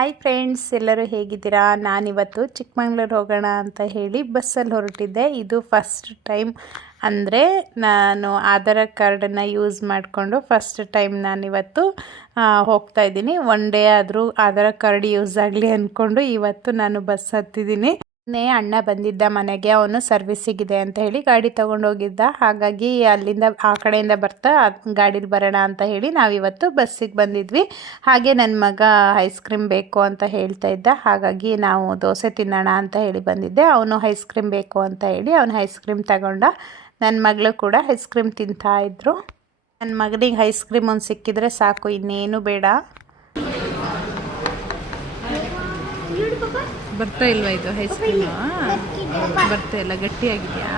Hi friends, ಎಲ್ಲರೂ ಹೇಗಿದ್ದೀರಾ? ನಾನಿವತ್ತು ಚಿಕ್ಕಮಂಗ್ಳೂರು ಹೋಗೋಣ ಅಂತ ಹೇಳಿ ಬಸ್ಸಲ್ಲಿ ಹೊರಟಿದ್ದೆ. ಇದು ಫಸ್ಟ್ ಟೈಮ್ ಅಂದರೆ ನಾನು ಆಧಾರ್ ಕಾರ್ಡನ್ನು ಯೂಸ್ ಮಾಡಿಕೊಂಡು ಫಸ್ಟ್ ಟೈಮ್ ನಾನಿವತ್ತು ಹೋಗ್ತಾ ಇದ್ದೀನಿ. ಒನ್ ಡೇ ಆದರೂ ಆಧಾರ್ ಕಾರ್ಡ್ ಯೂಸ್ ಆಗಲಿ ಅಂದ್ಕೊಂಡು ಇವತ್ತು ನಾನು ಬಸ್ ಹತ್ತಿದ್ದೀನಿ. ಅಣ್ಣ ಬಂದಿದ್ದ ಮನೆಗೆ, ಅವನು ಸರ್ವಿಸಿಗಿದೆ ಅಂತ ಹೇಳಿ ಗಾಡಿ ತಗೊಂಡೋಗಿದ್ದ. ಹಾಗಾಗಿ ಅಲ್ಲಿಂದ ಆ ಕಡೆಯಿಂದ ಬರ್ತಾ ಗಾಡೀಲಿ ಬರೋಣ ಅಂತ ಹೇಳಿ ನಾವಿವತ್ತು ಬಸ್ಸಿಗೆ ಬಂದಿದ್ವಿ. ಹಾಗೆ ನನ್ನ ಮಗ ಐಸ್ ಕ್ರೀಮ್ ಬೇಕು ಅಂತ ಹೇಳ್ತಾ ಇದ್ದ. ಹಾಗಾಗಿ ನಾವು ದೋಸೆ ತಿನ್ನೋಣ ಅಂತ ಹೇಳಿ ಬಂದಿದ್ದೆ. ಅವನು ಐಸ್ ಕ್ರೀಮ್ ಬೇಕು ಅಂತ ಹೇಳಿ ಅವನು ಐಸ್ ಕ್ರೀಮ್ ತಗೊಂಡ. ನನ್ನ ಮಗಳು ಕೂಡ ಐಸ್ ಕ್ರೀಮ್ ತಿಂತಾ ಇದ್ರು. ನನ್ನ ಮಗನಿಗೆ ಐಸ್ ಕ್ರೀಮ್ ಒಂದು ಸಿಕ್ಕಿದ್ರೆ ಸಾಕು, ಇನ್ನೇನು ಬೇಡ. ಬರ್ತಾ ಇಲ್ವಾ ಇದು ಐಸ್ ಕ್ರೀಮ್? ಬರ್ತಾ ಇಲ್ಲ, ಗಟ್ಟಿಯಾಗಿದೆಯಾ?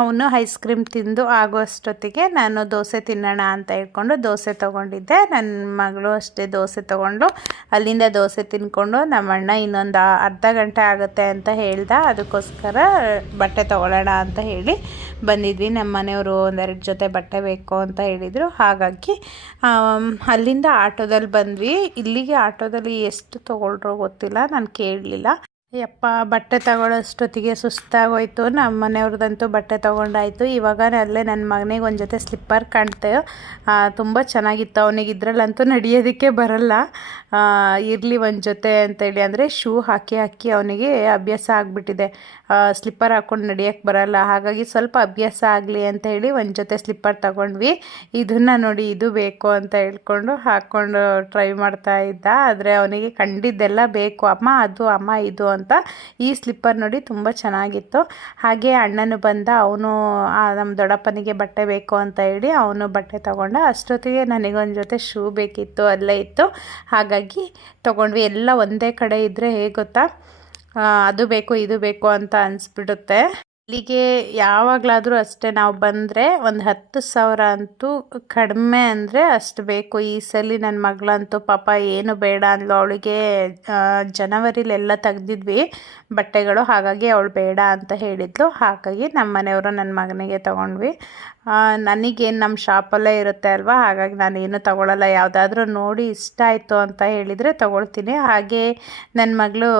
ಅವನು ಐಸ್ ಕ್ರೀಮ್ ತಿಂದು ಆಗೋಷ್ಟೊತ್ತಿಗೆ ನಾನು ದೋಸೆ ತಿನ್ನೋಣ ಅಂತ ಹೇಳ್ಕೊಂಡು ದೋಸೆ ತೊಗೊಂಡಿದ್ದೆ. ನನ್ನ ಮಗಳು ಅಷ್ಟೇ ದೋಸೆ ತೊಗೊಂಡು ಅಲ್ಲಿಂದ ದೋಸೆ ತಿನ್ಕೊಂಡು ನಮ್ಮ ಅಣ್ಣ ಇನ್ನೊಂದು ಅರ್ಧ ಗಂಟೆ ಆಗುತ್ತೆ ಅಂತ ಹೇಳ್ದ. ಅದಕ್ಕೋಸ್ಕರ ಬಟ್ಟೆ ತೊಗೊಳ್ಳೋಣ ಅಂತ ಹೇಳಿ ಬಂದಿದ್ವಿ. ನಮ್ಮ ಮನೆಯವರು ಒಂದೆರಡು ಜೊತೆ ಬಟ್ಟೆ ಬೇಕು ಅಂತ ಹೇಳಿದರು. ಹಾಗಾಗಿ ಅಲ್ಲಿಂದ ಆಟೋದಲ್ಲಿ ಬಂದ್ವಿ. ಇಲ್ಲಿಗೆ ಆಟೋದಲ್ಲಿ ಎಷ್ಟು ತೊಗೊಳ್ರೋ ಗೊತ್ತಿಲ್ಲ, ನಾನು ಕೇಳಲಿಲ್ಲ. ಯಪ್ಪ, ಬಟ್ಟೆ ತಗೊಳ್ಳೋಷ್ಟೊತ್ತಿಗೆ ಸುಸ್ತಾಗೋಯ್ತು. ನಮ್ಮ ಮನೆಯವ್ರದ್ದಂತೂ ಬಟ್ಟೆ ತೊಗೊಂಡಾಯ್ತು. ಇವಾಗ ಅಲ್ಲೇ ನನ್ನ ಮಗನಿಗೆ ಒಂದು ಜೊತೆ ಸ್ಲಿಪ್ಪರ್ ಕಾಣ್ತೆ, ತುಂಬ ಚೆನ್ನಾಗಿತ್ತು. ಅವನಿಗೆ ಇದರಲ್ಲಂತೂ ನಡೆಯೋದಕ್ಕೆ ಬರಲ್ಲ, ಇರಲಿ ಒಂದು ಜೊತೆ ಅಂತೇಳಿ ಅಂದರೆ ಶೂ ಹಾಕಿ ಅವನಿಗೆ ಅಭ್ಯಾಸ ಆಗಿಬಿಟ್ಟಿದೆ. ಸ್ಲಿಪ್ಪರ್ ಹಾಕ್ಕೊಂಡು ನಡೆಯೋಕ್ಕೆ ಬರಲ್ಲ. ಹಾಗಾಗಿ ಸ್ವಲ್ಪ ಅಭ್ಯಾಸ ಆಗಲಿ ಅಂತ ಹೇಳಿ ಒಂದು ಜೊತೆ ಸ್ಲಿಪ್ಪರ್ ತಗೊಂಡ್ವಿ. ಇದನ್ನು ನೋಡಿ, ಇದು ಬೇಕು ಅಂತ ಹೇಳ್ಕೊಂಡು ಹಾಕ್ಕೊಂಡು ಟ್ರೈ ಮಾಡ್ತಾ ಇದ್ದ. ಆದರೆ ಅವನಿಗೆ ಕಂಡಿದ್ದೆಲ್ಲ ಬೇಕು, ಅಮ್ಮ ಅದು, ಅಮ್ಮ ಇದು ಅಂತ. ಈ ಸ್ಲಿಪ್ಪರ್ ನೋಡಿ ತುಂಬ ಚೆನ್ನಾಗಿತ್ತು. ಹಾಗೆ ಅಣ್ಣನು ಬಂದ, ಅವನು ನಮ್ಮ ದೊಡ್ಡಪ್ಪನಿಗೆ ಬಟ್ಟೆ ಬೇಕು ಅಂತ ಹೇಳಿ ಅವನು ಬಟ್ಟೆ ತಗೊಂಡ. ಅಷ್ಟೊತ್ತಿಗೆ ನನಗೊಂದು ಜೊತೆ ಶೂ ಬೇಕಿತ್ತು, ಅಲ್ಲೇ ಇತ್ತು. ಹಾಗಾಗಿ ತೊಗೊಂಡ್ವಿ. ಎಲ್ಲ ಒಂದೇ ಕಡೆ ಇದ್ದರೆ ಹೇಗೆ ಗೊತ್ತಾ, ಅದು ಬೇಕು ಇದು ಬೇಕು ಅಂತ ಅನಿಸ್ಬಿಡುತ್ತೆ. ಇಲ್ಲಿಗೆ ಯಾವಾಗಲಾದರೂ ಅಷ್ಟೇ ನಾವು ಬಂದರೆ ಒಂದು 10,000 ಅಂತೂ ಕಡಿಮೆ ಅಂದರೆ ಅಷ್ಟು ಬೇಕು. ಈ ಸಲ ನನ್ನ ಮಗಳಂತೂ ಪಾಪ ಏನು ಬೇಡ ಅಂದ್ಲು. ಅವಳಿಗೆ ಜನವರಿಲೆಲ್ಲ ತೆಗ್ದಿದ್ವಿ ಬಟ್ಟೆಗಳು, ಹಾಗಾಗಿ ಅವಳು ಬೇಡ ಅಂತ ಹೇಳಿದ್ಲು. ಹಾಗಾಗಿ ನಮ್ಮ ಮನೆಯವರು ನನ್ನ ಮಗನಿಗೆ ತೊಗೊಂಡ್ವಿ. ನನಗೇನು ನಮ್ಮ ಶಾಪಲ್ಲೇ ಇರುತ್ತೆ ಅಲ್ವಾ, ಹಾಗಾಗಿ ನಾನೇನು ತೊಗೊಳ್ಳಲ್ಲ. ಯಾವುದಾದ್ರೂ ನೋಡಿ ಇಷ್ಟ ಆಯಿತು ಅಂತ ಹೇಳಿದರೆ ತೊಗೊಳ್ತೀನಿ. ಹಾಗೆ ನನ್ನ ಮಗಳು